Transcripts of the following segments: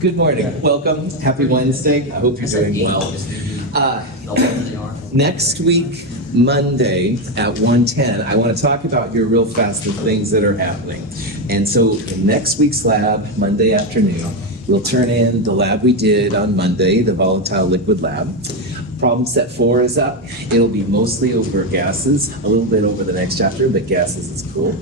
Good morning. Welcome. Happy Wednesday. I hope you're doing well. Next week, Monday at 1:10, I want to talk about here real fast the things that are happening. And so in next week's lab, Monday afternoon, we'll turn in the lab we did on Monday, the volatile liquid lab. Problem set 4 is up. It'll be mostly over gases, a little bit over the next chapter, but gases is cool.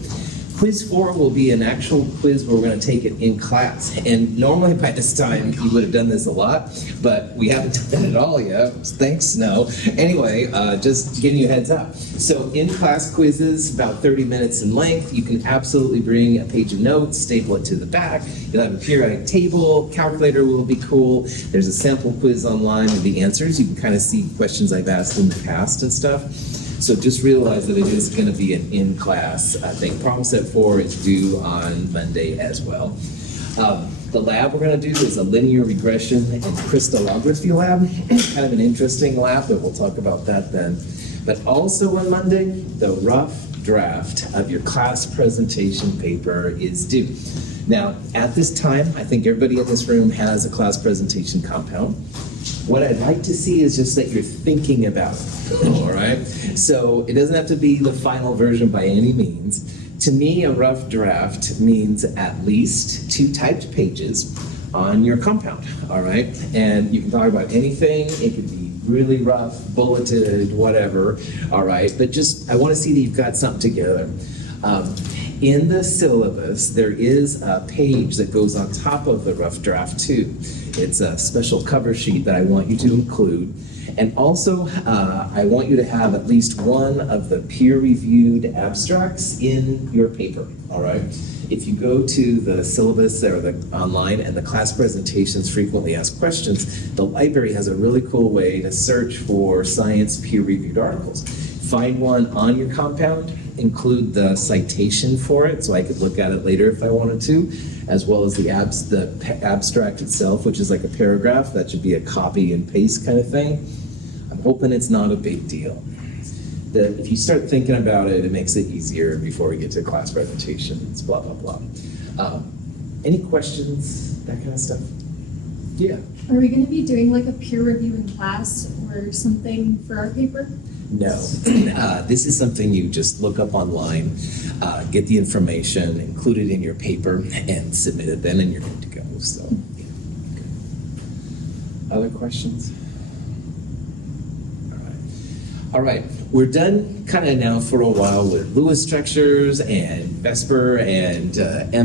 Quiz 4 will be an actual quiz where we're going to take it in class. And normally by this time, you would have done this a lot, but we haven't done it all yet. Thanks, Snow. Anyway, just giving you a heads up. So in-class quizzes, about 30 minutes in length. You can absolutely bring a page of notes, staple it to the back. You'll have a periodic table. Calculator will be cool. There's a sample quiz online with the answers. You can kind of see questions I've asked in the past and stuff. So just realize that it is going to be an in-class thing. Problem set 4 is due on Monday as well. The lab we're going to do is a linear regression and crystallography lab. Kind of an interesting lab, but we'll talk about that then. But also on Monday, the rough draft of your class presentation paper is due. Now, at this time, I think everybody in this room has a class presentation compound. What I'd like to see is just that you're thinking about it, all right? So it doesn't have to be the final version by any means. To me, a rough draft means at least 2 typed pages on your compound, all right? And you can talk about anything. It could be really rough, bulleted, whatever, all right? But just, I want to see that you've got something together. In the syllabus, there is a page that goes on top of the rough draft too. It's a special cover sheet that I want you to include. And also, I want you to have at least one of the peer-reviewed abstracts in your paper, all right? If you go to the syllabus or the online and the class presentations frequently asked questions, the library has a really cool way to search for science peer-reviewed articles. Find one on your compound, include the citation for it, so I could look at it later if I wanted to, as well as the abstract itself, which is like a paragraph. That should be a copy and paste kind of thing. I'm hoping it's not a big deal. If you start thinking about it, it makes it easier before we get to class presentations, blah, blah, blah. Any questions, that kind of stuff? Yeah. Are we going to be doing like a peer review in class or something for our paper? No. This is something you just look up online, get the information, include it in your paper, and submit it then, and you're good to go. So, yeah. Good. Other questions? All right. We're done kind of now for a while with Lewis structures and VSEPR and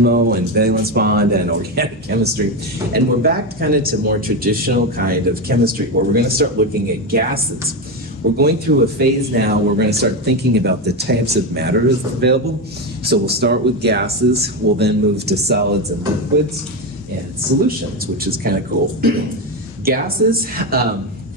MO and valence bond and organic chemistry. And we're back kind of to more traditional kind of chemistry where we're going to start looking at gases. We're going through a phase now where we're going to start thinking about the types of matter that's available. So we'll start with gases. We'll then move to solids and liquids and solutions, which is kind of cool. Gases,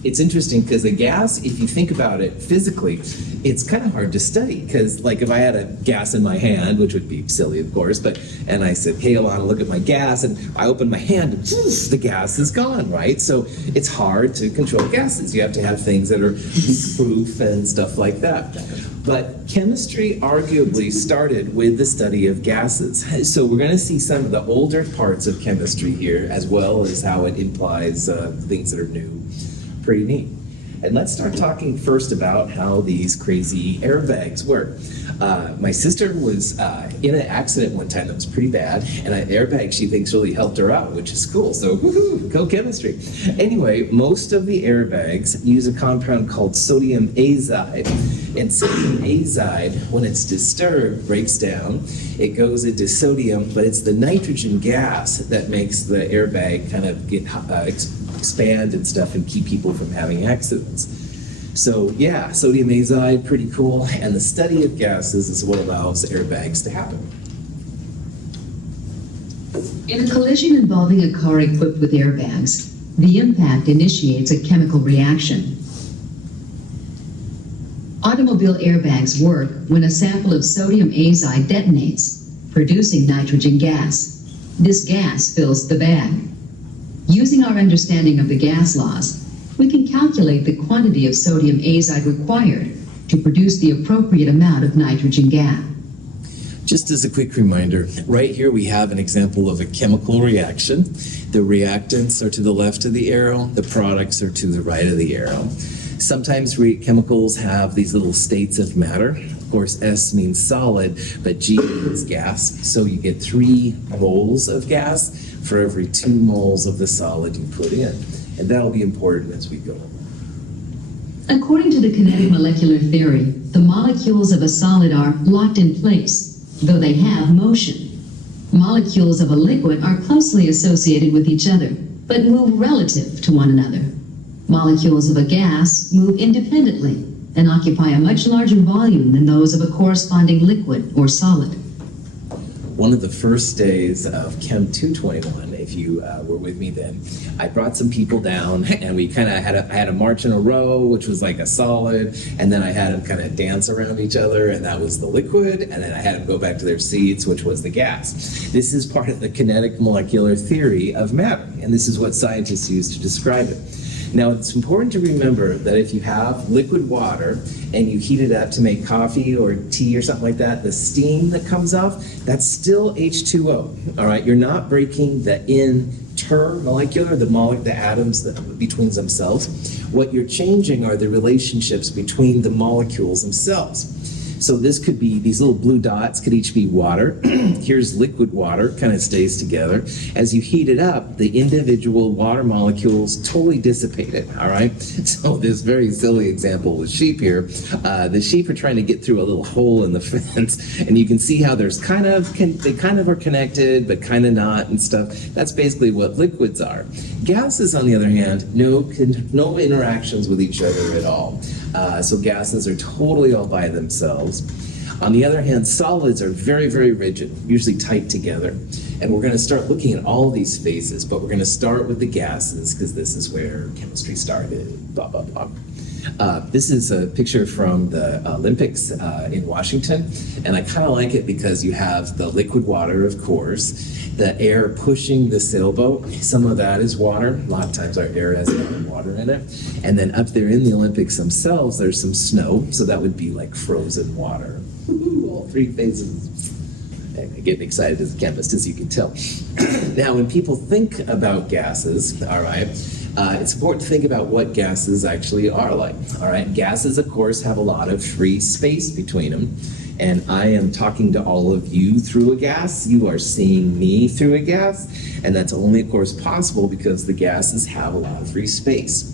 it's interesting because a gas, if you think about it physically, it's kind of hard to study because like if I had a gas in my hand, which would be silly of course, and I said, hey Alana, look at my gas, and I open my hand and the gas is gone, right? So it's hard to control gases. You have to have things that are leak-proof and stuff like that. But chemistry arguably started with the study of gases. So we're going to see some of the older parts of chemistry here as well as how it implies things that are new. Pretty neat. And let's start talking first about how these crazy airbags work. My sister was in an accident one time that was pretty bad, and an airbag she thinks really helped her out, which is cool. So woohoo, go chemistry. Anyway, most of the airbags use a compound called sodium azide. And sodium azide, when it's disturbed, breaks down. It goes into sodium, but it's the nitrogen gas that makes the airbag kind of get expand and stuff and keep people from having accidents. So yeah, sodium azide, pretty cool. And the study of gases is what allows airbags to happen. In a collision involving a car equipped with airbags, the impact initiates a chemical reaction. Automobile airbags work when a sample of sodium azide detonates, producing nitrogen gas. This gas fills the bag. Using our understanding of the gas laws, we can calculate the quantity of sodium azide required to produce the appropriate amount of nitrogen gas. Just as a quick reminder, right here we have an example of a chemical reaction. The reactants are to the left of the arrow, the products are to the right of the arrow. Sometimes chemicals have these little states of matter. Of course, S means solid, but G means gas. So you get 3 moles of gas for every 2 moles of the solid you put in. And that'll be important as we go. According to the kinetic molecular theory, the molecules of a solid are locked in place, though they have motion. Molecules of a liquid are closely associated with each other, but move relative to one another. Molecules of a gas move independently and occupy a much larger volume than those of a corresponding liquid or solid. One of the first days of Chem 221, if you were with me then, I brought some people down and we kind of had a march in a row, which was like a solid, and then I had them kind of dance around each other, and that was the liquid, and then I had them go back to their seats, which was the gas. This is part of the kinetic molecular theory of matter, and this is what scientists use to describe it. Now, it's important to remember that if you have liquid water and you heat it up to make coffee or tea or something like that, the steam that comes off, that's still H2O, all right? You're not breaking the intermolecular, the atoms between themselves. What you're changing are the relationships between the molecules themselves. So this could be, these little blue dots could each be water. Here's liquid water, kind of stays together. As you heat it up, the individual water molecules totally dissipate it, all right? So this very silly example with sheep here, the sheep are trying to get through a little hole in the fence, and you can see how there's they kind of are connected, but kind of not and stuff. That's basically what liquids are. Gases, on the other hand, no interactions with each other at all. So gases are totally all by themselves. On the other hand, solids are very, very rigid, usually tight together. And we're going to start looking at all these phases, but we're going to start with the gases because this is where chemistry started, blah, blah, blah. This is a picture from the Olympics in Washington, and I kind of like it because you have the liquid water, of course, the air pushing the sailboat. Some of that is water. A lot of times our air has water in it. And then up there in the Olympics themselves, there's some snow, so that would be like frozen water. All 3 phases. I'm getting excited as a chemist, as you can tell. Now, when people think about gases, all right, it's important to think about what gases actually are like, all right? Gases, of course, have a lot of free space between them, and I am talking to all of you through a gas. You are seeing me through a gas, and that's only, of course, possible because the gases have a lot of free space.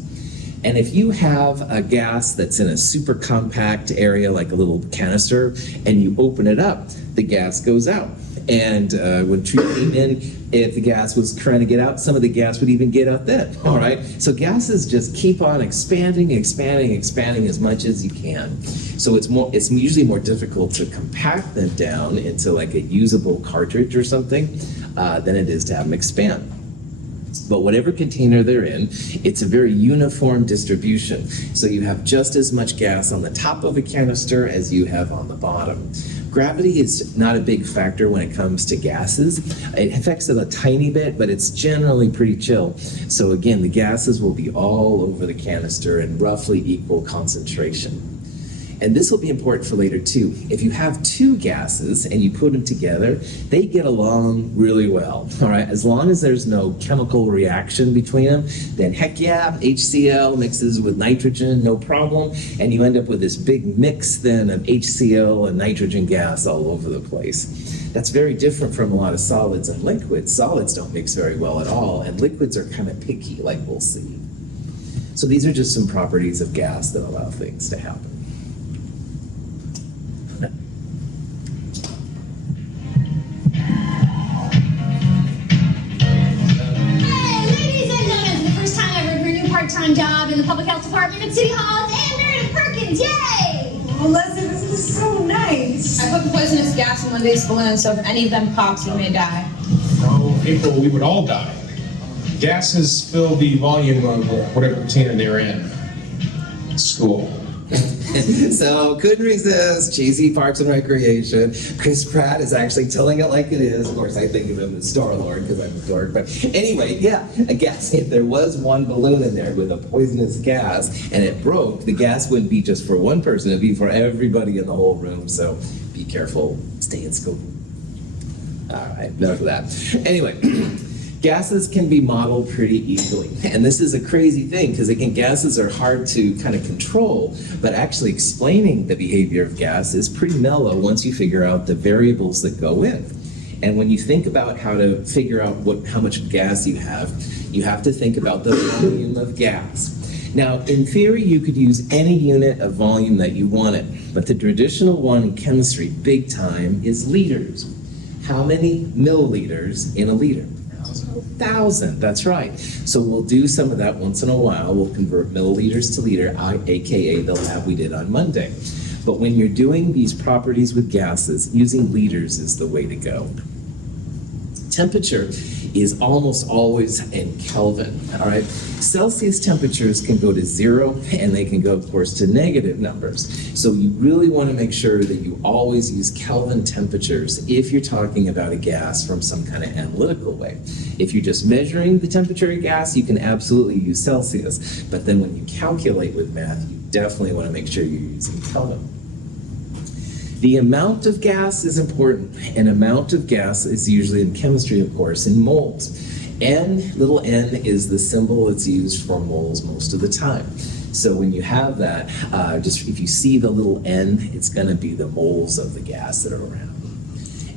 And if you have a gas that's in a super compact area, like a little canister, and you open it up, the gas goes out. And when Tree came in, if the gas was trying to get out, some of the gas would even get out then, all right? So gases just keep on expanding as much as you can. So it's usually more difficult to compact them down into like a usable cartridge or something than it is to have them expand. But whatever container they're in, it's a very uniform distribution. So you have just as much gas on the top of a canister as you have on the bottom. Gravity is not a big factor when it comes to gases. It affects it a tiny bit, but it's generally pretty chill. So again, the gases will be all over the canister in roughly equal concentration. And this will be important for later too. If you have 2 gases and you put them together, they get along really well, all right? As long as there's no chemical reaction between them, then heck yeah, HCl mixes with nitrogen, no problem, and you end up with this big mix then of HCl and nitrogen gas all over the place. That's very different from a lot of solids and liquids. Solids don't mix very well at all, and liquids are kind of picky, like we'll see. So these are just some properties of gas that allow things to happen. Part-time job in the public health department at City Hall. It's Meredith Perkins, yay! Well, Leslie, this is so nice. I put poisonous gas in one of these balloons, so if any of them pops, you may die. No, April, we would all die. Gases fill the volume of whatever container they're in. School. So couldn't resist, cheesy Parks and Recreation. Chris Pratt is actually telling it like it is. Of course, I think of him as Star-Lord because I'm a dork. But anyway, yeah, a gas. If there was one balloon in there with a poisonous gas and it broke, the gas wouldn't be just for one person. It'd be for everybody in the whole room. So be careful, stay in scope. All right, enough of that. Anyway, gases can be modeled pretty easily. And this is a crazy thing because, again, gases are hard to kind of control, but actually explaining the behavior of gas is pretty mellow once you figure out the variables that go in. And when you think about how to figure out how much gas you have to think about the volume of gas. Now, in theory, you could use any unit of volume that you wanted, but the traditional one in chemistry, big time, is liters. How many milliliters in a liter? 1,000, that's right. So we'll do some of that once in a while. We'll convert milliliters to liter, aka the lab we did on Monday. But when you're doing these properties with gases, using liters is the way to go. Temperature is almost always in Kelvin, all right? Celsius temperatures can go to 0, and they can go, of course, to negative numbers. So you really want to make sure that you always use Kelvin temperatures if you're talking about a gas from some kind of analytical way. If you're just measuring the temperature of gas, you can absolutely use Celsius. But then when you calculate with math, you definitely want to make sure you're using Kelvin. The amount of gas is important. An amount of gas is usually in chemistry, of course, in moles. Little n is the symbol that's used for moles most of the time. So when you have that, just if you see the little n, it's going to be the moles of the gas that are around.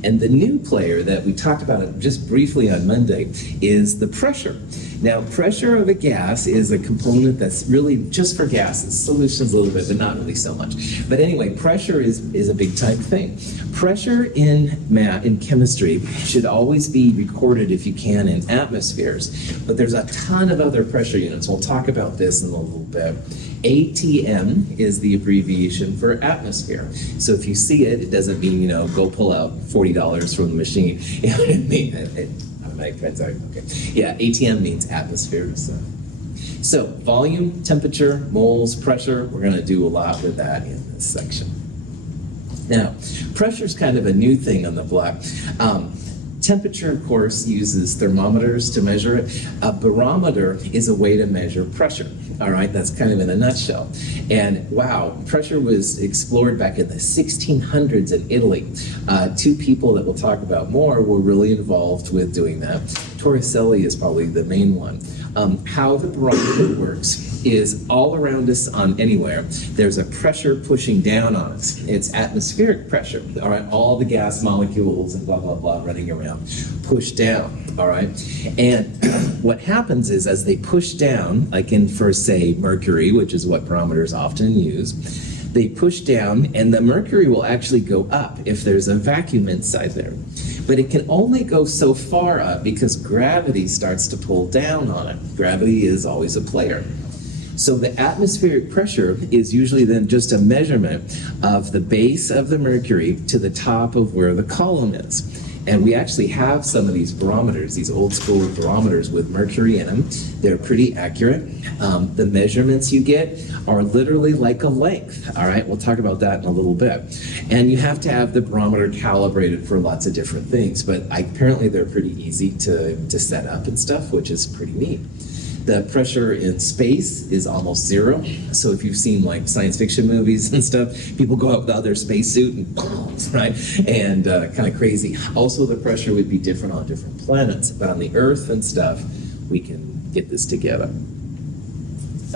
And the new player that we talked about just briefly on Monday is the pressure. Now, pressure of a gas is a component that's really just for gases. Solutions a little bit, but not really so much. But anyway, pressure is a big time thing. Pressure in chemistry should always be recorded, if you can, in atmospheres. But there's a ton of other pressure units. We'll talk about this in a little bit. ATM is the abbreviation for atmosphere. So if you see it, it doesn't mean, go pull out $40 from the machine. You know what I mean? Okay. Yeah, ATM means atmosphere. So volume, temperature, moles, pressure, we're going to do a lot with that in this section. Now, pressure is kind of a new thing on the block. Temperature, of course, uses thermometers to measure it. A barometer is a way to measure pressure. All right, that's kind of in a nutshell. And wow, pressure was explored back in the 1600s in Italy. Two people that we'll talk about more were really involved with doing that. Torricelli is probably the main one. How the barometer works is all around us on anywhere, there's a pressure pushing down on us. It's atmospheric pressure, all right? All the gas molecules and blah, blah, blah running around push down, all right? And what happens is as they push down, like for, say, mercury, which is what barometers often use, they push down and the mercury will actually go up if there's a vacuum inside there. But it can only go so far up because gravity starts to pull down on it. Gravity is always a player. So the atmospheric pressure is usually then just a measurement of the base of the mercury to the top of where the column is. And we actually have some of these barometers, these old school barometers with mercury in them. They're pretty accurate. The measurements you get are literally like a length, all right? We'll talk about that in a little bit. And you have to have the barometer calibrated for lots of different things, but apparently they're pretty easy to set up and stuff, which is pretty neat. The pressure in space is almost 0. So if you've seen like science fiction movies and stuff, people go out without their spacesuit and boom, right? And kind of crazy. Also, the pressure would be different on different planets, but on the Earth and stuff, we can get this together.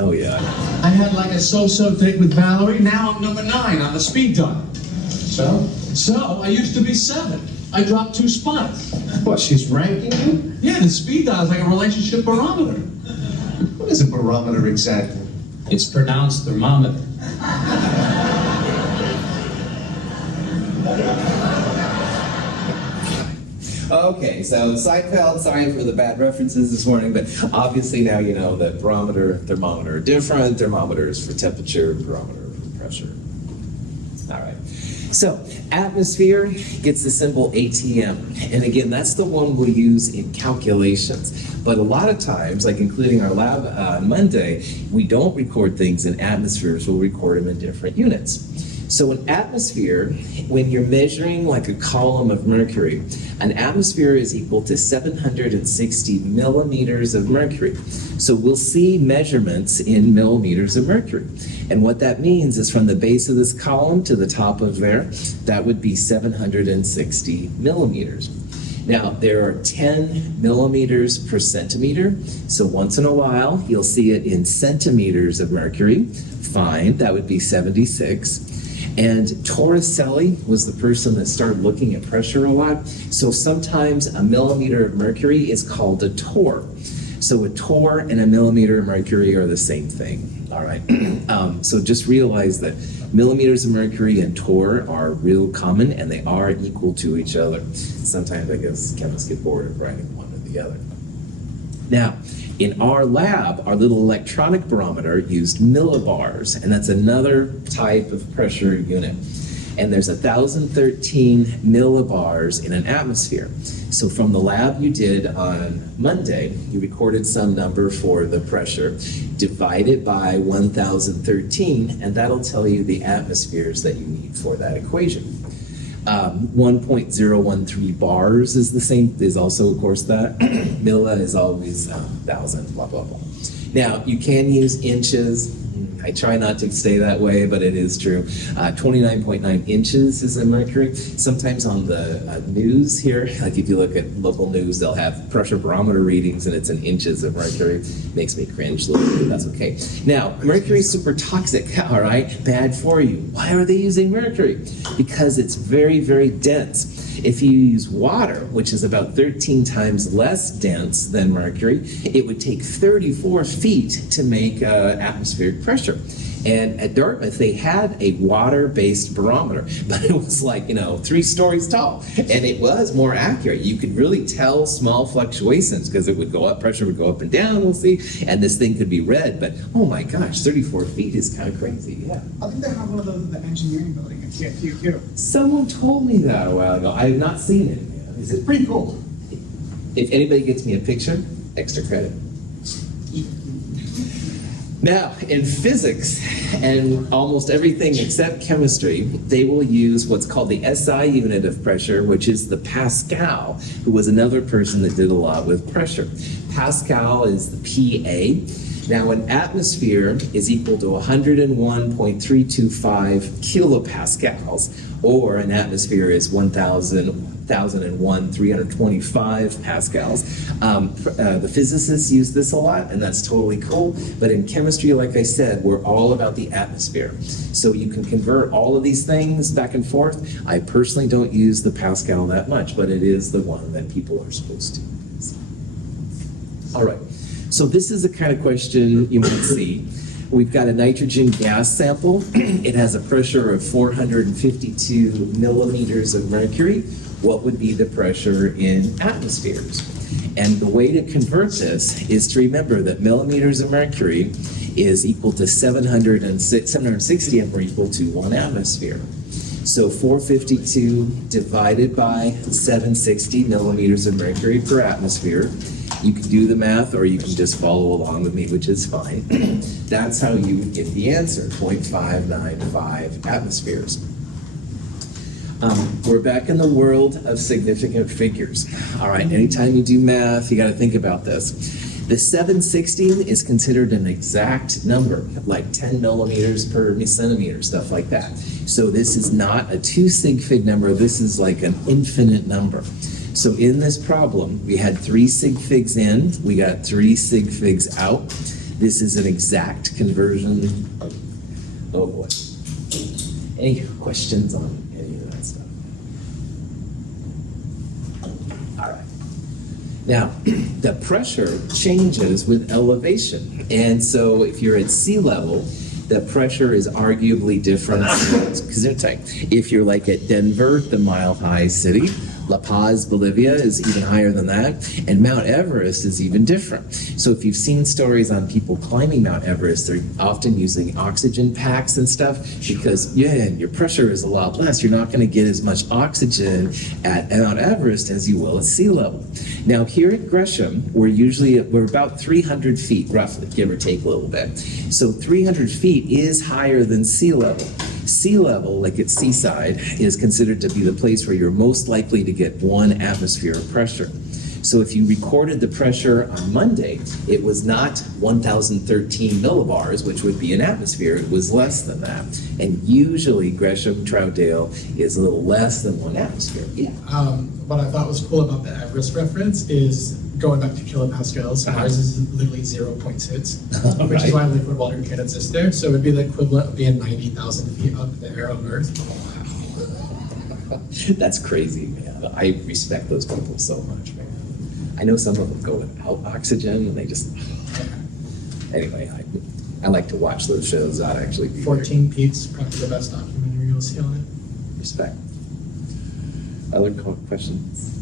Oh yeah. I had like a so-so thing with Valerie. Now I'm number 9 on the speed dial. So I used to be 7. I dropped 2 spots. What, she's ranking you? Yeah, the speed dial is like a relationship barometer. What is a barometer exactly? It's pronounced thermometer. Okay, so Seinfeld, sorry for the bad references this morning, but obviously now you know that barometer and thermometer are different. Thermometer is for temperature, barometer for pressure. All right. So, atmosphere gets the symbol ATM. And again, that's the one we'll use in calculations. But a lot of times, like including our lab on Monday, we don't record things in atmospheres, we'll record them in different units. So an atmosphere, when you're measuring like a column of mercury, an atmosphere is equal to 760 millimeters of mercury. So we'll see measurements in millimeters of mercury. And what that means is from the base of this column to the top of there, that would be 760 millimeters. Now, there are 10 millimeters per centimeter, so once in a while, you'll see it in centimeters of mercury. Fine, that would be 76. And Torricelli was the person that started looking at pressure a lot, so sometimes a millimeter of mercury is called a torr. So a torr and a millimeter of mercury are the same thing, all right? So just realize that millimeters of mercury and torr are real common, and they are equal to each other. Sometimes I guess chemists get bored of writing one or the other. Now, in our lab, our little electronic barometer used millibars, and that's another type of pressure unit. And there's 1,013 millibars in an atmosphere. So from the lab you did on Monday, you recorded some number for the pressure, divide it by 1,013, and that'll tell you the atmospheres that you need for that equation. 1.013 bars is the same, is also of course that. Milli is always 1,000, blah, blah, blah. Now, you can use inches. I try not to say that way, but it is true. 29.9 inches is a mercury. Sometimes on the news here, like if you look at local news, they'll have pressure barometer readings and it's in inches of mercury. Makes me cringe a little bit, that's okay. Now, mercury is super toxic, all right? Bad for you. Why are they using mercury? Because it's very, very dense. If you use water, which is about 13 times less dense than mercury, it would take 34 feet to make atmospheric pressure. And at Dartmouth, they had a water-based barometer, but it was like, 3 stories tall. And it was more accurate. You could really tell small fluctuations because it would go up, pressure would go up and down, we'll see, and this thing could be read. But, oh my gosh, 34 feet is kind of crazy, yeah. I think they have one of those in the engineering building at TFU too. Someone told me that a while ago. I have not seen it. Is it Pretty cool. If anybody gets me a picture, extra credit. Now, in physics and almost everything except chemistry, they will use what's called the SI unit of pressure, which is the Pascal, who was another person that did a lot with pressure. Pascal is the PA. Now, an atmosphere is equal to 101.325 kilopascals, or an atmosphere is 1,001,325 pascals. The physicists use this a lot, and that's totally cool. But in chemistry, like I said, we're all about the atmosphere. So you can convert all of these things back and forth. I personally don't use the Pascal that much, but it is the one that people are supposed to use. All right. So this is the kind of question you might see. We've got a nitrogen gas sample. It has a pressure of 452 millimeters of mercury. What would be the pressure in atmospheres? And the way to convert this is to remember that millimeters of mercury is equal to 760 and we're equal to 1 atmosphere. So 452 divided by 760 millimeters of mercury per atmosphere. You can do the math or you can just follow along with me, which is fine. That's how you get the answer, 0.595 atmospheres. We're back in the world of significant figures. All right, anytime you do math, you got to think about this. The 760 is considered an exact number, like 10 millimeters per centimeter, stuff like that. So this is not a 2 sig fig number, this is like an infinite number. So in this problem, we had 3 sig figs in, we got 3 sig figs out. This is an exact conversion. Oh boy. Any questions on any of that stuff? All right. Now, the pressure changes with elevation. And so if you're at sea level, the pressure is arguably different. If you're like at Denver, the mile-high city, La Paz, Bolivia is even higher than that, and Mount Everest is even different. So if you've seen stories on people climbing Mount Everest, they're often using oxygen packs and stuff because, your pressure is a lot less. You're not going to get as much oxygen at Mount Everest as you will at sea level. Now here at Gresham, we're about 300 feet roughly, give or take a little bit. So 300 feet is higher than sea level. Sea level, like at seaside, is considered to be the place where you're most likely to get 1 atmosphere of pressure. So if you recorded the pressure on Monday, it was not 1,013 millibars, which would be an atmosphere, it was less than that. And usually Gresham, Troutdale is a little less than 1 atmosphere. Yeah. What I thought was cool about the Everest reference is going back to kilopascals, ours is literally 0.6, which is why liquid water can't exist there. So it would be the equivalent of being 90,000 feet up there on Earth. That's crazy, man. I respect those people so much, man. I know some of them go without oxygen and they just, anyway, I like to watch those shows. I'd actually be 14 Peaks, probably the best documentary you'll see on it. respect. Other questions?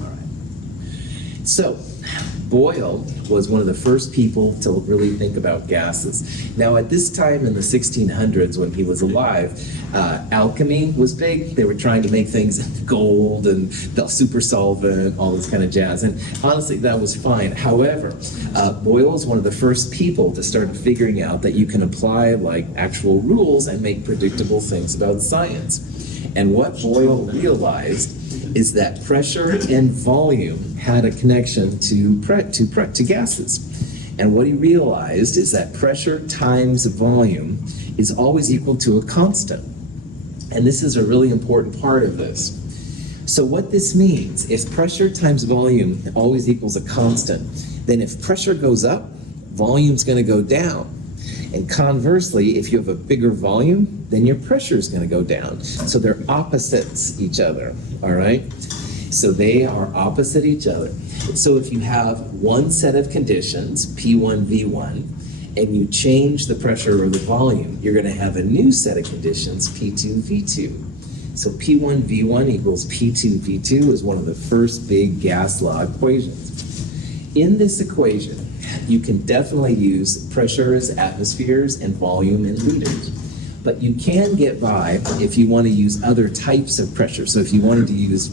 All right. So, Boyle was one of the first people to really think about gases. Now, at this time in the 1600s, when he was alive, alchemy was big. They were trying to make things gold and the super solvent, all this kind of jazz. And honestly, that was fine. However, Boyle was one of the first people to start figuring out that you can apply like actual rules and make predictable things about science. And what Boyle realized is that pressure and volume had a connection to gases. And what he realized is that pressure times volume is always equal to a constant. And this is a really important part of this. So what this means, if pressure times volume always equals a constant, then if pressure goes up, volume's going to go down. And conversely, if you have a bigger volume, then your pressure is going to go down. So they're opposites each other, all right? So they are opposite each other. So if you have one set of conditions, P1, V1, and you change the pressure or the volume, you're going to have a new set of conditions, P2, V2. So P1, V1 equals P2, V2 is one of the first big gas law equations. In this equation, you can definitely use pressure as atmospheres and volume in liters. But you can get by if you want to use other types of pressure. So if you wanted to use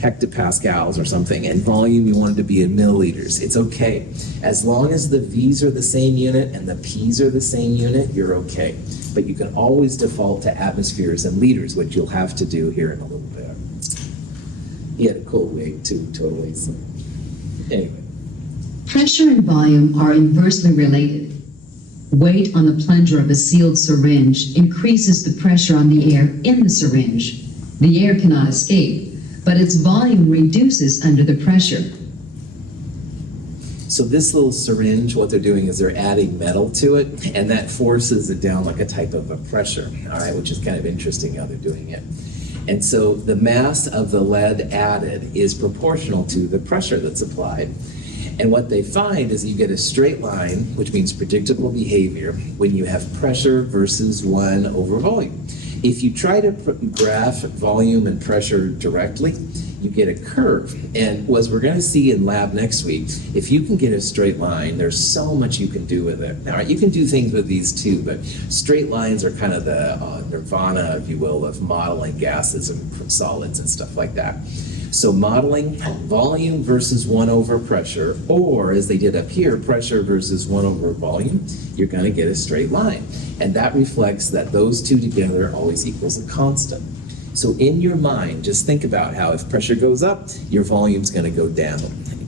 hectopascals or something, and volume you wanted to be in milliliters, it's okay. As long as the V's are the same unit and the P's are the same unit, you're okay. But you can always default to atmospheres and liters, which you'll have to do here in a little bit. He had a cool wig too, totally. So anyway. Pressure and volume are inversely related. Weight on the plunger of a sealed syringe increases the pressure on the air in the syringe. The air cannot escape, but its volume reduces under the pressure. So this little syringe, what they're doing is they're adding metal to it, and that forces it down like a type of a pressure, all right, which is kind of interesting how they're doing it. And so the mass of the lead added is proportional to the pressure that's applied. And what they find is you get a straight line, which means predictable behavior, when you have pressure versus 1 over volume. If you try to graph volume and pressure directly, you get a curve. And as we're going to see in lab next week, if you can get a straight line, there's so much you can do with it. Now, you can do things with these too, but straight lines are kind of the nirvana, if you will, of modeling gases and solids and stuff like that. So modeling volume versus 1 over pressure, or as they did up here, pressure versus 1 over volume, you're going to get a straight line. And that reflects that those two together always equals a constant. So in your mind, just think about how if pressure goes up, your volume's going to go down.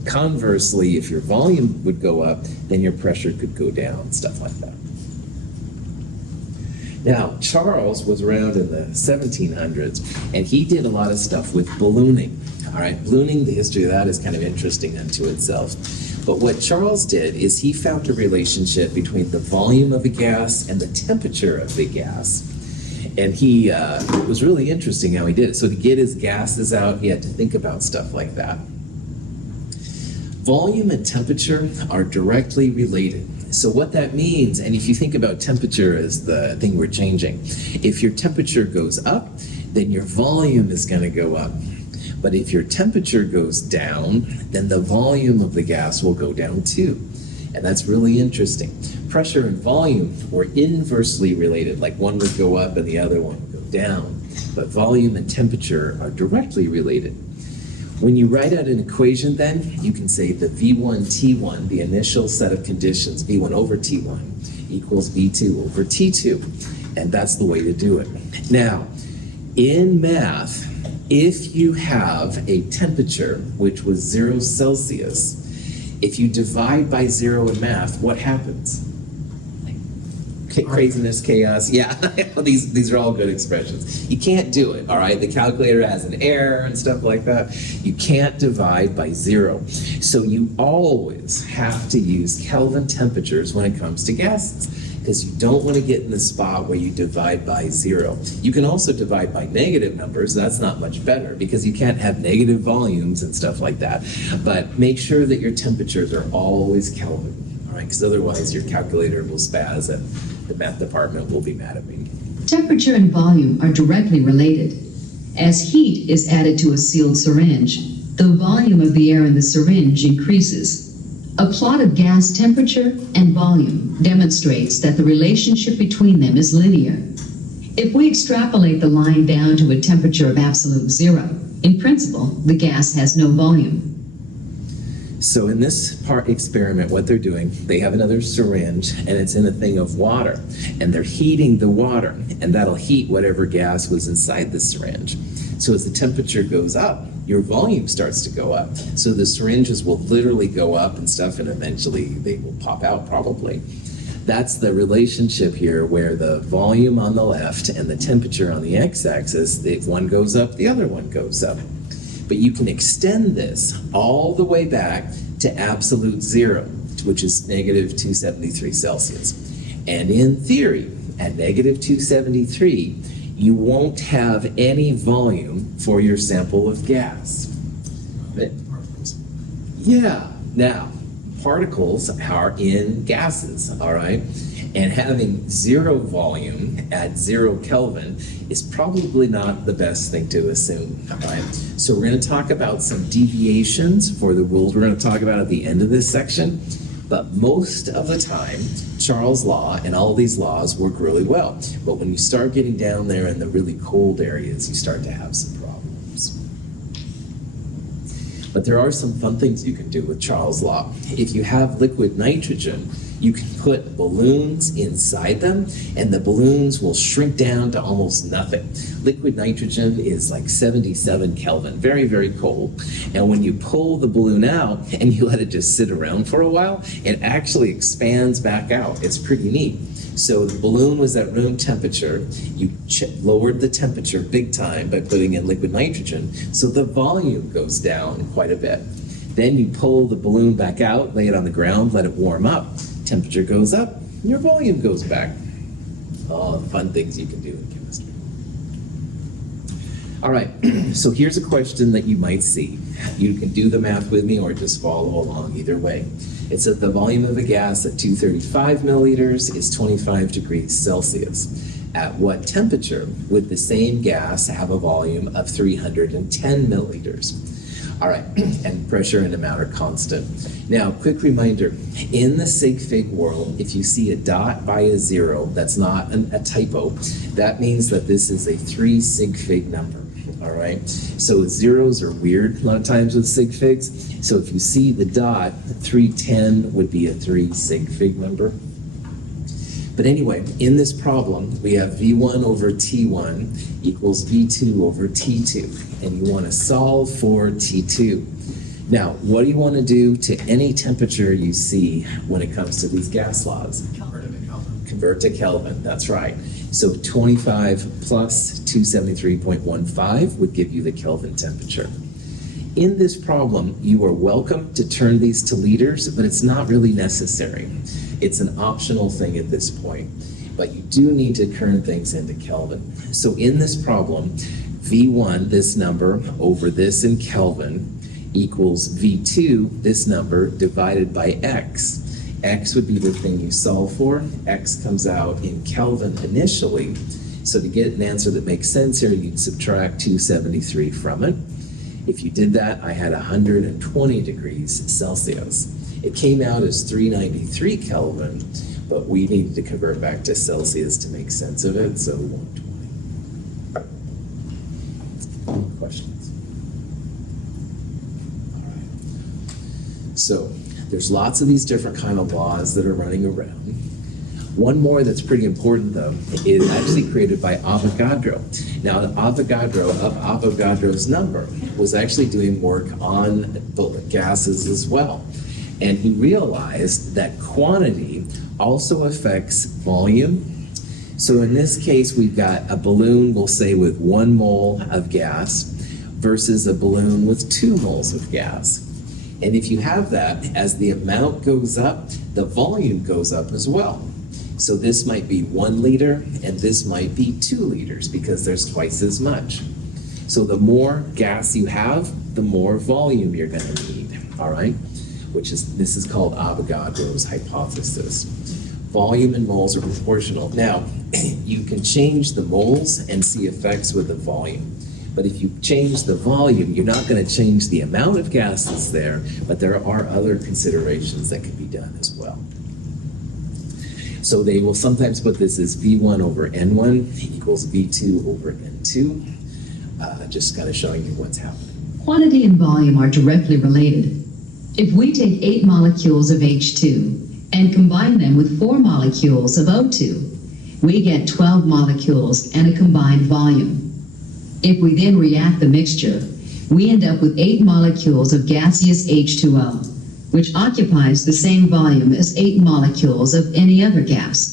Conversely, if your volume would go up, then your pressure could go down, stuff like that. Now, Charles was around in the 1700s, and he did a lot of stuff with ballooning. All right, ballooning, the history of that is kind of interesting unto itself. But what Charles did is he found a relationship between the volume of a gas and the temperature of the gas. And it was really interesting how he did it. So to get his gases out, he had to think about stuff like that. Volume and temperature are directly related. So what that means, and if you think about temperature as the thing we're changing, if your temperature goes up, then your volume is going to go up. But if your temperature goes down, then the volume of the gas will go down too. And that's really interesting. Pressure and volume were inversely related, like one would go up and the other one would go down. But volume and temperature are directly related. When you write out an equation then, you can say the V1 T1, the initial set of conditions, V1 over T1, equals V2 over T2. And that's the way to do it. Now, in math, if you have a temperature which was 0 Celsius, if you divide by 0 in math, what happens? Craziness, chaos, yeah, these are all good expressions. You can't do it, all right? The calculator has an error and stuff like that. You can't divide by 0. So you always have to use Kelvin temperatures when it comes to gases, because you don't want to get in the spot where you divide by 0. You can also divide by negative numbers. That's not much better, because you can't have negative volumes and stuff like that. But make sure that your temperatures are always Kelvin, all right? Because otherwise your calculator will spaz and the math department will be mad at me. Temperature and volume are directly related. As heat is added to a sealed syringe, the volume of the air in the syringe increases. A plot of gas temperature and volume demonstrates that the relationship between them is linear. If we extrapolate the line down to a temperature of absolute 0, in principle, the gas has no volume. So in this part experiment, what they're doing, they have another syringe and it's in a thing of water, and they're heating the water, and that'll heat whatever gas was inside the syringe. So as the temperature goes up, your volume starts to go up. So the syringes will literally go up and stuff, and eventually they will pop out probably. That's the relationship here, where the volume on the left and the temperature on the x-axis, if one goes up, the other one goes up. But you can extend this all the way back to absolute 0, which is negative 273 Celsius. And in theory, at negative 273, you won't have any volume for your sample of gas. Yeah, now, particles are in gases, all right? And having 0 volume at 0 Kelvin is probably not the best thing to assume, all right? So we're going to talk about some deviations for the rules we're going to talk about at the end of this section. But most of the time, Charles' law and all these laws work really well. But when you start getting down there in the really cold areas, you start to have some problems. But there are some fun things you can do with Charles' law. If you have liquid nitrogen, you can put balloons inside them, and the balloons will shrink down to almost nothing. Liquid nitrogen is like 77 Kelvin, very, very cold. And when you pull the balloon out and you let it just sit around for a while, it actually expands back out. It's pretty neat. So the balloon was at room temperature. You lowered the temperature big time by putting in liquid nitrogen, so the volume goes down quite a bit. Then you pull the balloon back out, lay it on the ground, let it warm up. Temperature goes up, and your volume goes back. Oh, the fun things you can do in chemistry. All right, so here's a question that you might see. You can do the math with me or just follow along either way. It says the volume of a gas at 235 milliliters is 25 degrees Celsius. At what temperature would the same gas have a volume of 310 milliliters? All right, and pressure and amount are constant. Now, quick reminder, in the sig fig world, if you see a dot by a 0, that's not a typo. That means that this is a 3 sig fig number, all right? So zeros are weird a lot of times with sig figs. So if you see the dot, 310 would be a 3 sig fig number. But anyway, in this problem, we have V1 over T1 equals V2 over T2, and you want to solve for T2. Now, what do you want to do to any temperature you see when it comes to these gas laws? Convert to Kelvin, that's right. So 25 plus 273.15 would give you the Kelvin temperature. In this problem, you are welcome to turn these to liters, but it's not really necessary. It's an optional thing at this point, but you do need to turn things into Kelvin. So in this problem, V1, this number, over this in Kelvin, equals V2, this number, divided by X. X would be the thing you solve for. X comes out in Kelvin initially. So to get an answer that makes sense here, you'd subtract 273 from it. If you did that, I had 120 degrees Celsius. It came out as 393 Kelvin, but we needed to convert back to Celsius to make sense of it, so 120. Any questions? All right. So there's lots of these different kind of laws that are running around. One more that's pretty important though is actually created by Avogadro. Now Avogadro's number was actually doing work on gases as well. And he realized that quantity also affects volume. So in this case, we've got a balloon, we'll say with 1 mole of gas versus a balloon with 2 moles of gas. And if you have that, as the amount goes up, the volume goes up as well. So this might be 1 liter and this might be 2 liters because there's twice as much. So the more gas you have, the more volume you're going to need, all right? This is called Avogadro's hypothesis. Volume and moles are proportional. Now, you can change the moles and see effects with the volume. But if you change the volume, you're not going to change the amount of gas that's there, but there are other considerations that can be done as well. So they will sometimes put this as V1 over N1 equals V2 over N2, just kind of showing you what's happening. Quantity and volume are directly related. If we take 8 molecules of H2 and combine them with 4 molecules of O2, we get 12 molecules and a combined volume. If we then react the mixture, we end up with 8 molecules of gaseous H2O, which occupies the same volume as 8 molecules of any other gas.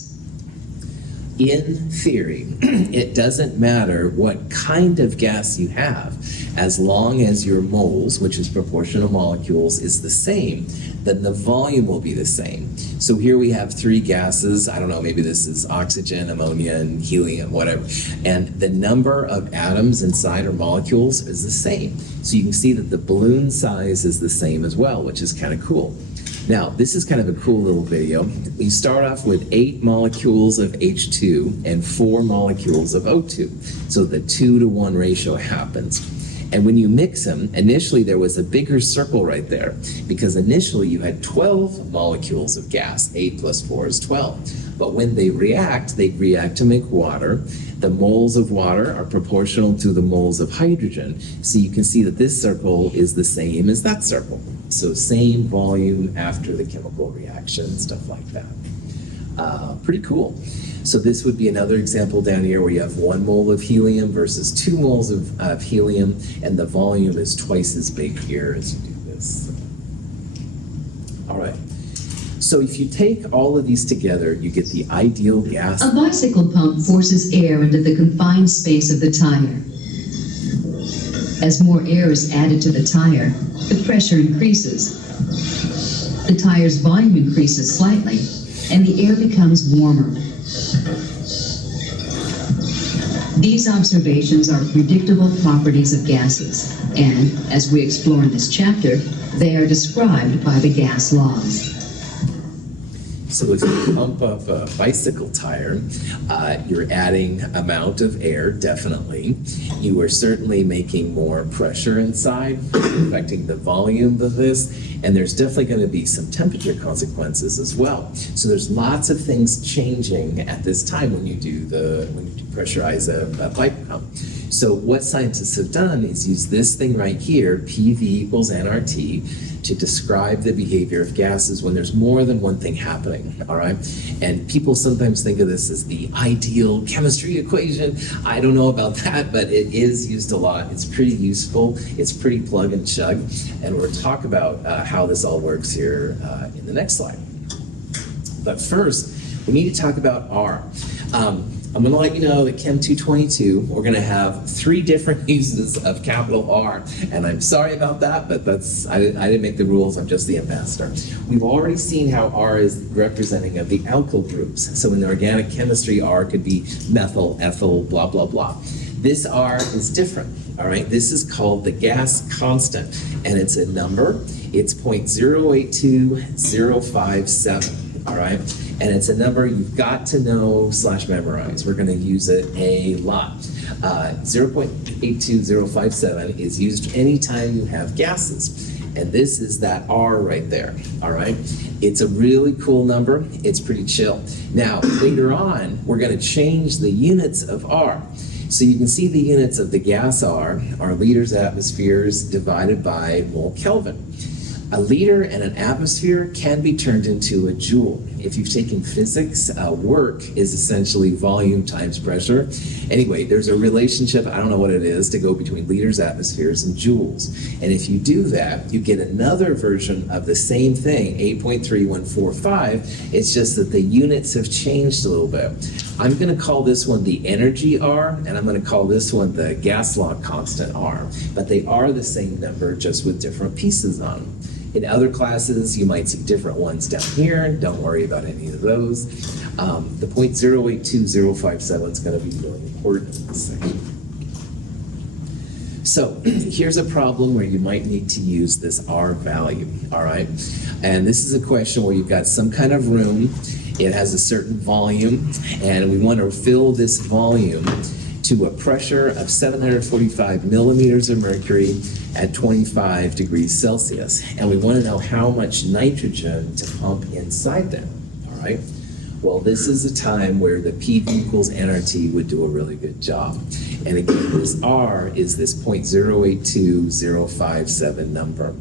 In theory, it doesn't matter what kind of gas you have, as long as your moles, which is proportional molecules, is the same, then the volume will be the same. So here we have 3 gases, I don't know, maybe this is oxygen, ammonia, and helium, whatever, and the number of atoms inside or molecules is the same. So you can see that the balloon size is the same as well, which is kind of cool. Now, this is kind of a cool little video. We start off with 8 molecules of H2 and 4 molecules of O2. So the 2-to-1 ratio happens. And when you mix them, initially there was a bigger circle right there because initially you had 12 molecules of gas. 8 plus 4 is 12. But when they react to make water. The moles of water are proportional to the moles of hydrogen. So you can see that this circle is the same as that circle. So same volume after the chemical reaction, stuff like that. Pretty cool. So this would be another example down here where you have 1 mole of helium versus 2 moles of helium, and the volume is twice as big here as you do this. All right. So if you take all of these together, you get the ideal gas. A bicycle pump forces air into the confined space of the tire. As more air is added to the tire, the pressure increases. The tire's volume increases slightly, and the air becomes warmer. These observations are predictable properties of gases, and, as we explore in this chapter, they are described by the gas laws. So if you pump up a bicycle tire, you're adding amount of air, definitely. You are certainly making more pressure inside, affecting the volume of this, and there's definitely going to be some temperature consequences as well. So there's lots of things changing at this time when you pressurize a bike pump. So what scientists have done is use this thing right here, PV equals nRT, to describe the behavior of gases when there's more than one thing happening, all right? And people sometimes think of this as the ideal chemistry equation. I don't know about that, but it is used a lot. It's pretty useful. It's pretty plug and chug. And we'll talk about how this all works here in the next slide. But first, we need to talk about R. I'm going to let you know that Chem 222, we're going to have 3 different uses of capital R. And I'm sorry about that, but I didn't make the rules. I'm just the ambassador. We've already seen how R is representing of the alkyl groups. So in organic chemistry, R could be methyl, ethyl, blah, blah, blah. This R is different, all right? This is called the gas constant, and it's a number. It's 0.082057, all right? And it's a number you've got to know / memorize. We're going to use it a lot. 0.82057 is used anytime you have gases. And this is that R right there, all right? It's a really cool number. It's pretty chill. Now, later on, we're going to change the units of R. So you can see the units of the gas R are liters atmospheres divided by mole Kelvin. A liter and an atmosphere can be turned into a joule. If you've taken physics, work is essentially volume times pressure. Anyway, there's a relationship, I don't know what it is, to go between liters, atmospheres, and joules. And if you do that, you get another version of the same thing, 8.3145. It's just that the units have changed a little bit. I'm going to call this one the energy R, and I'm going to call this one the gas law constant R. But they are the same number, just with different pieces on them. In other classes, you might see different ones down here. Don't worry about any of those. The 0.082057 is going to be really important in this section. So here's a problem where you might need to use this R value, all right? And this is a question where you've got some kind of room. It has a certain volume, and we want to fill this volume to a pressure of 745 millimeters of mercury at 25 degrees Celsius. And we want to know how much nitrogen to pump inside them, all right? Well, this is a time where the PV equals nRT would do a really good job. And again, this R is this 0.082057 number.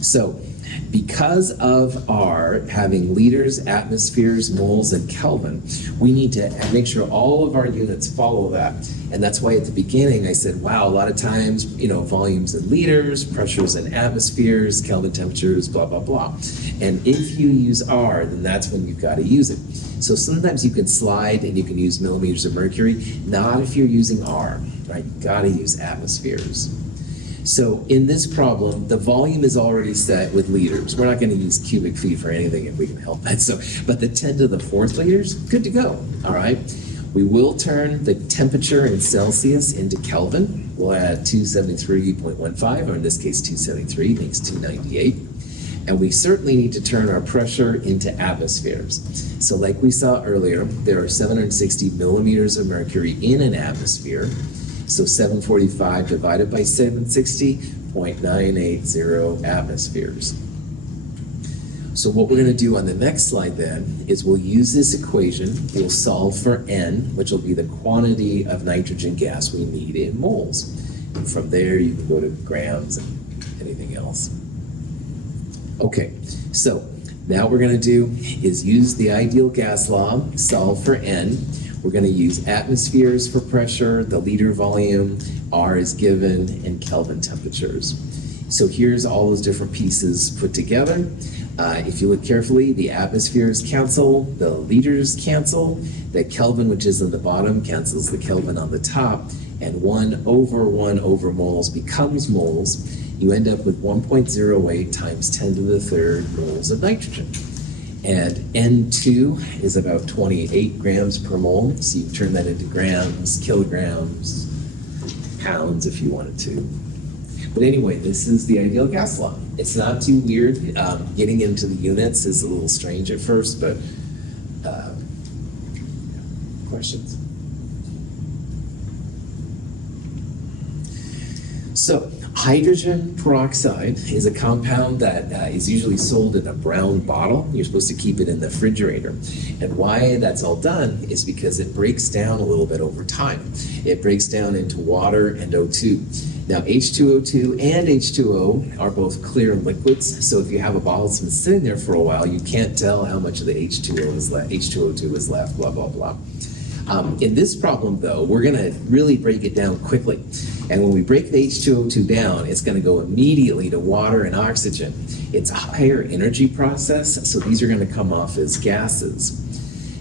So because of R having liters, atmospheres, moles, and Kelvin, we need to make sure all of our units follow that. And that's why at the beginning I said, wow, a lot of times, volumes in liters, pressures in atmospheres, Kelvin temperatures, blah, blah, blah. And if you use R, then that's when you've got to use it. So sometimes you can slide and you can use millimeters of mercury, not if you're using R, right? You've got to use atmospheres. So in this problem, the volume is already set with liters. We're not going to use cubic feet for anything if we can help that. So, but the 10 to the 4th liters, good to go, all right? We will turn the temperature in Celsius into Kelvin. We'll add 273.15, or in this case 273 makes 298. And we certainly need to turn our pressure into atmospheres. So like we saw earlier, there are 760 millimeters of mercury in an atmosphere. So 745 divided by 760, 0.980 atmospheres. So what we're going to do on the next slide then is we'll use this equation, we'll solve for N, which will be the quantity of nitrogen gas we need in moles. And from there you can go to grams and anything else. Okay, so now what we're going to do is use the ideal gas law, solve for N. We're going to use atmospheres for pressure, the liter volume, R is given, and Kelvin temperatures. So here's all those different pieces put together. If you look carefully, the atmospheres cancel, the liters cancel, the Kelvin, which is in the bottom, cancels the Kelvin on the top, and 1 over moles becomes moles. You end up with 1.08 times 10 to the 3rd moles of nitrogen. And N2 is about 28 grams per mole, so you turn that into grams, kilograms, pounds if you wanted to. But anyway, this is the ideal gas law. It's not too weird. Getting into the units is a little strange at first, but questions? So, hydrogen peroxide is a compound that is usually sold in a brown bottle. You're supposed to keep it in the refrigerator. And why that's all done is because it breaks down a little bit over time. It breaks down into water and O2. Now, H2O2 and H2O are both clear liquids, so if you have a bottle that's been sitting there for a while, you can't tell how much of the H2O is left, H2O2 is left, blah, blah, blah. In this problem, though, we're going to really break it down quickly. And when we break the H2O2 down, it's going to go immediately to water and oxygen. It's a higher energy process, so these are going to come off as gases.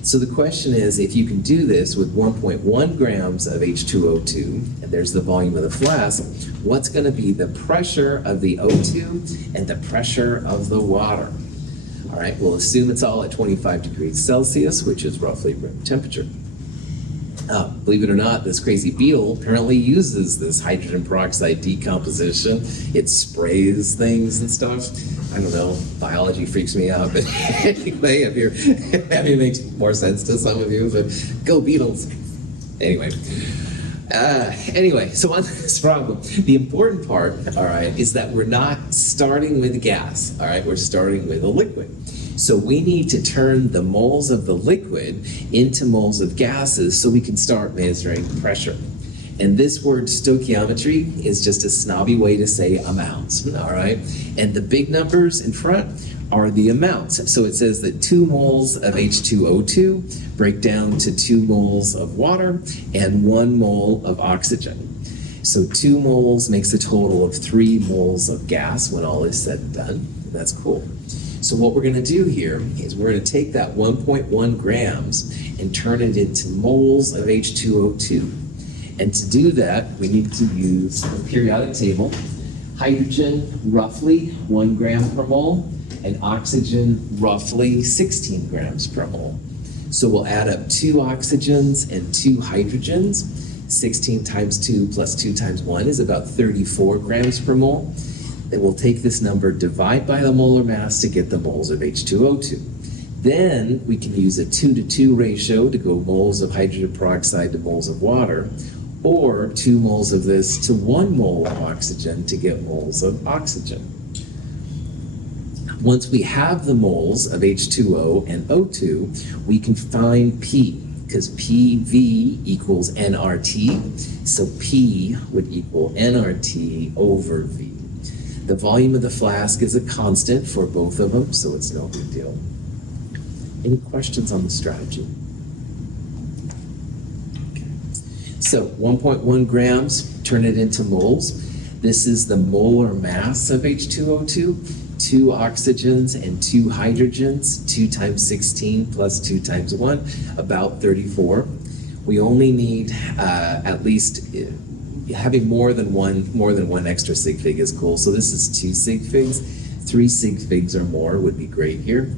So the question is, if you can do this with 1.1 grams of H2O2, and there's the volume of the flask, what's going to be the pressure of the O2 and the pressure of the water? All right, we'll assume it's all at 25 degrees Celsius, which is roughly room temperature. Believe it or not, this crazy beetle apparently uses this hydrogen peroxide decomposition. It sprays things and stuff. I don't know, biology freaks me out, but anyway, maybe it makes more sense to some of you, but go beetles. Anyway, so on this problem, the important part, all right, is that we're not starting with gas, all right, we're starting with a liquid. So we need to turn the moles of the liquid into moles of gases so we can start measuring pressure. And this word stoichiometry is just a snobby way to say amounts, all right? And the big numbers in front are the amounts. So it says that 2 moles of H2O2 break down to 2 moles of water and 1 mole of oxygen. So 2 moles makes a total of 3 moles of gas when all is said and done. That's cool. So what we're gonna do here is we're gonna take that 1.1 grams and turn it into moles of H2O2. And to do that, we need to use a periodic table. Hydrogen, roughly 1 gram per mole, and oxygen, roughly 16 grams per mole. So we'll add up 2 oxygens and 2 hydrogens. 16 times 2 plus 2 times 1 is about 34 grams per mole. Then we'll take this number, divide by the molar mass to get the moles of H2O2. Then we can use a 2-to-2 ratio to go moles of hydrogen peroxide to moles of water, or 2 moles of this to 1 mole of oxygen to get moles of oxygen. Once we have the moles of H2O and O2, we can find P, because PV equals nRT, so P would equal nRT over V. The volume of the flask is a constant for both of them, so it's no big deal. Any questions on the strategy? So 1.1 grams, turn it into moles. This is the molar mass of H2O2, 2 oxygens and 2 hydrogens, 2 times 16 plus 2 times 1, about 34. We only need at least, having more than one extra sig fig is cool. So this is 2 sig figs. 3 sig figs or more would be great here.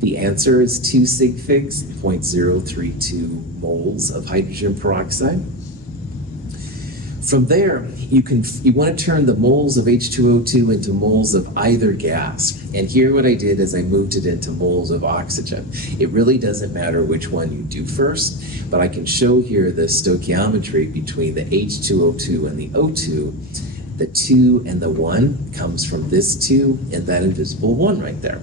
The answer is 2 sig figs, 0.032 moles of hydrogen peroxide. From there, you want to turn the moles of H2O2 into moles of either gas. And here what I did is I moved it into moles of oxygen. It really doesn't matter which one you do first, but I can show here the stoichiometry between the H2O2 and the O2. The 2 and the 1 comes from this 2 and that invisible 1 right there.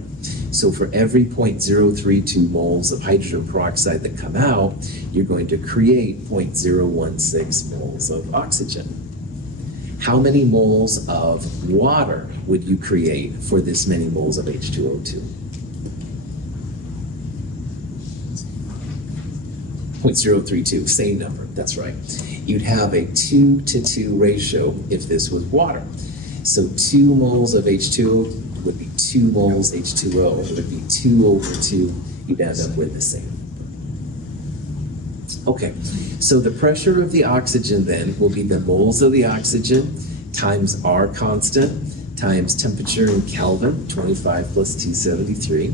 So for every 0.032 moles of hydrogen peroxide that come out, you're going to create 0.016 moles of oxygen. How many moles of water would you create for this many moles of H2O2? 0.032, same number, that's right. You'd have a 2-to-2 ratio if this was water. So 2 moles of H2O would be 2 moles H2O. It would be 2 over 2. You'd end up with the same. Okay, so the pressure of the oxygen then will be the moles of the oxygen times R constant times temperature in Kelvin, 25 plus 273,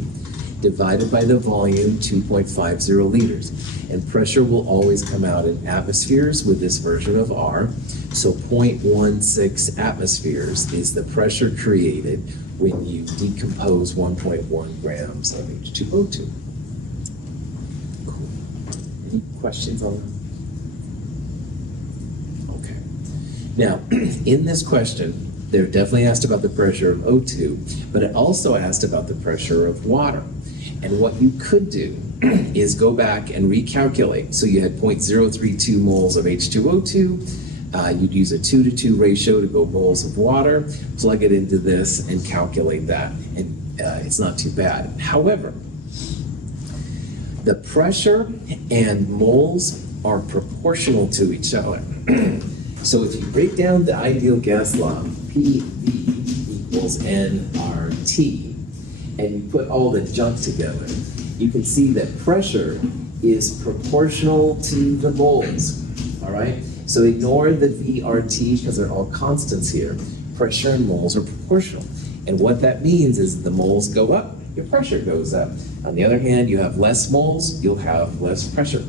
divided by the volume, 2.50 liters. And pressure will always come out in atmospheres with this version of R. So 0.16 atmospheres is the pressure created when you decompose 1.1 grams of H2O2. Cool. Any questions on that? Okay. Now, in this question, they're definitely asked about the pressure of O2, but it also asked about the pressure of water. And what you could do is go back and recalculate. So you had 0.032 moles of H2O2. You'd use a 2-to-2 ratio to go moles of water, plug it into this, and calculate that. And it's not too bad. However, the pressure and moles are proportional to each other. So if you break down the ideal gas law, PV equals nRT, and you put all the junk together, you can see that pressure is proportional to the moles, all right? So ignore the VRT because they're all constants here. Pressure and moles are proportional. And what that means is the moles go up, your pressure goes up. On the other hand, you have less moles, you'll have less pressure.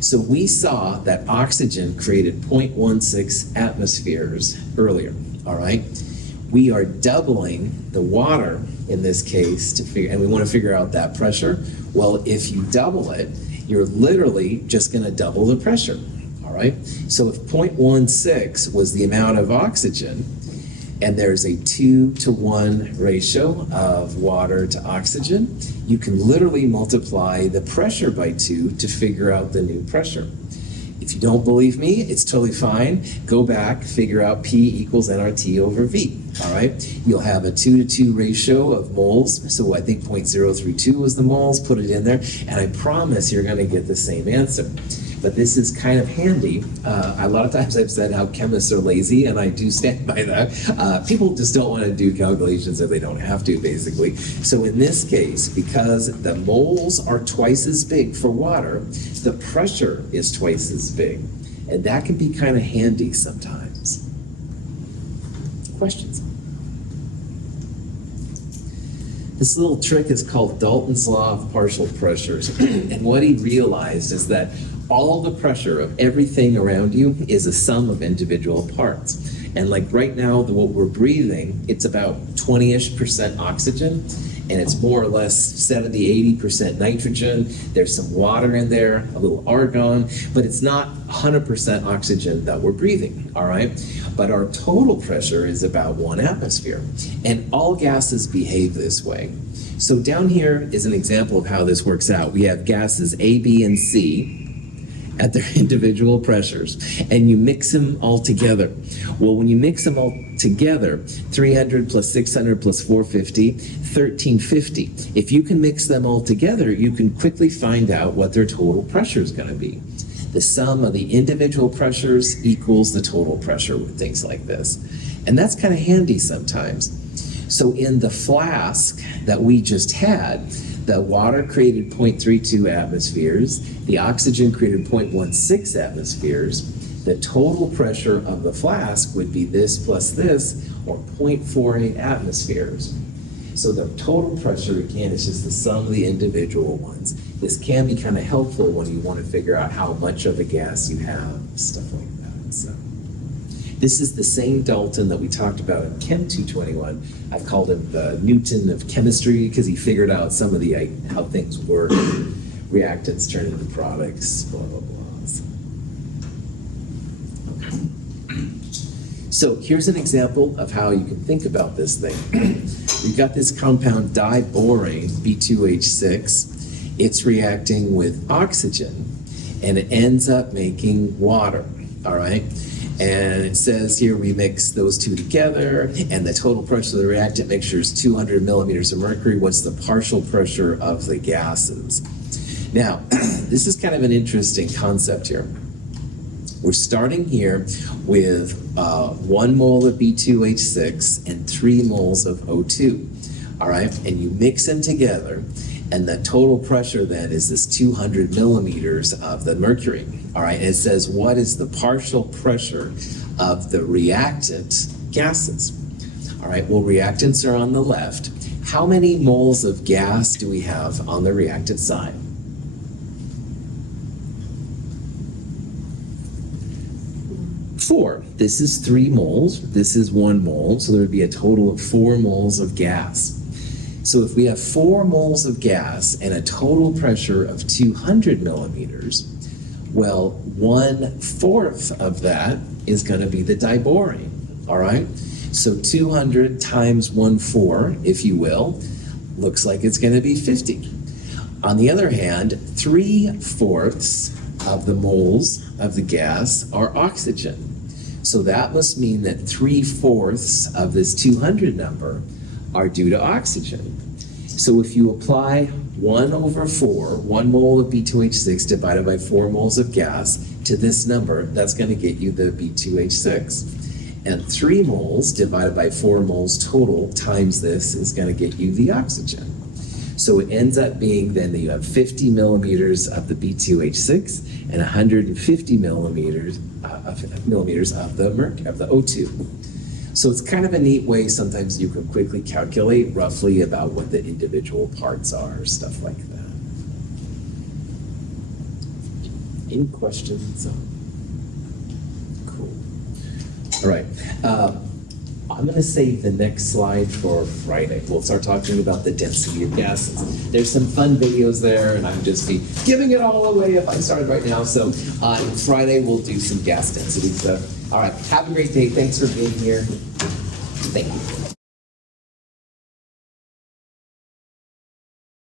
So we saw that oxygen created 0.16 atmospheres earlier, all right? We are doubling the water in this case to figure, and we want to figure out that pressure. Well, if you double it, you're literally just going to double the pressure, all right? So if 0.16 was the amount of oxygen, and there's a 2-to-1 ratio of water to oxygen, you can literally multiply the pressure by 2 to figure out the new pressure. If you don't believe me, it's totally fine. Go back, figure out P equals nRT over V, all right? You'll have a 2-to-2 ratio of moles, so I think 0.032 was the moles, put it in there, and I promise you're gonna get the same answer. But this is kind of handy. A lot of times I've said how chemists are lazy, and I do stand by that. People just don't want to do calculations if they don't have to, basically. So in this case, because the moles are twice as big for water, the pressure is twice as big. And that can be kind of handy sometimes. Questions? This little trick is called Dalton's Law of Partial Pressures. And what he realized is that all the pressure of everything around you is a sum of individual parts. And like right now, what we're breathing, it's about 20-ish% oxygen, and it's more or less 70-80% nitrogen. There's some water in there, a little argon, but it's not 100% oxygen that we're breathing, all right? But our total pressure is about 1 atmosphere, and all gases behave this way. So down here is an example of how this works out. We have gases A, B, and C at their individual pressures, and you mix them all together. Well, when you mix them all together, 300 plus 600 plus 450, 1350. If you can mix them all together, you can quickly find out what their total pressure is going to be. The sum of the individual pressures equals the total pressure with things like this. And that's kind of handy sometimes. So in the flask that we just had, the water created 0.32 atmospheres, the oxygen created 0.16 atmospheres. The total pressure of the flask would be this plus this, or 0.48 atmospheres. So the total pressure, again, is just the sum of the individual ones. This can be kind of helpful when you want to figure out how much of a gas you have, stuff like that. So this is the same Dalton that we talked about in Chem 221. I've called him the Newton of chemistry because he figured out some of the how things work, reactants turn into products, blah, blah, blah. So here's an example of how you can think about this thing. We've got this compound diborane, B2H6. It's reacting with oxygen, and it ends up making water, all right? And it says here we mix those two together, and the total pressure of the reactant mixture is 200 millimeters of mercury. What's the partial pressure of the gases? Now, this is kind of an interesting concept here. We're starting here with 1 mole of B2H6 and 3 moles of O2, all right? And you mix them together, and the total pressure then is this 200 millimeters of the mercury, all right? And it says, what is the partial pressure of the reactant gases? All right, well, reactants are on the left. How many moles of gas do we have on the reactant side? 4. This is 3 moles. This is 1 mole. So there would be a total of 4 moles of gas. So if we have 4 moles of gas and a total pressure of 200 millimeters, well, 1/4 of that is going to be the diborane. All right? So 200 times 1/4, if you will, looks like it's going to be 50. On the other hand, 3/4 of the moles of the gas are oxygen. So that must mean that 3/4 of this 200 number are due to oxygen. So if you apply 1/4, 1 mole of B2H6 divided by 4 moles of gas to this number, that's going to get you the B2H6. And 3 moles divided by 4 moles total times this is going to get you the oxygen. So it ends up being then that you have 50 millimeters of the B2H6 and 150 millimeters of the O2. So it's kind of a neat way sometimes you can quickly calculate roughly about what the individual parts are, stuff like that. Any questions? Cool. All right. I'm going to save the next slide for Friday. We'll start talking about the density of gases. There's some fun videos there, and I'm just be giving it all away if I started right now. So Friday we'll do some gas density stuff. All right, have a great day. Thanks for being here. Thank you.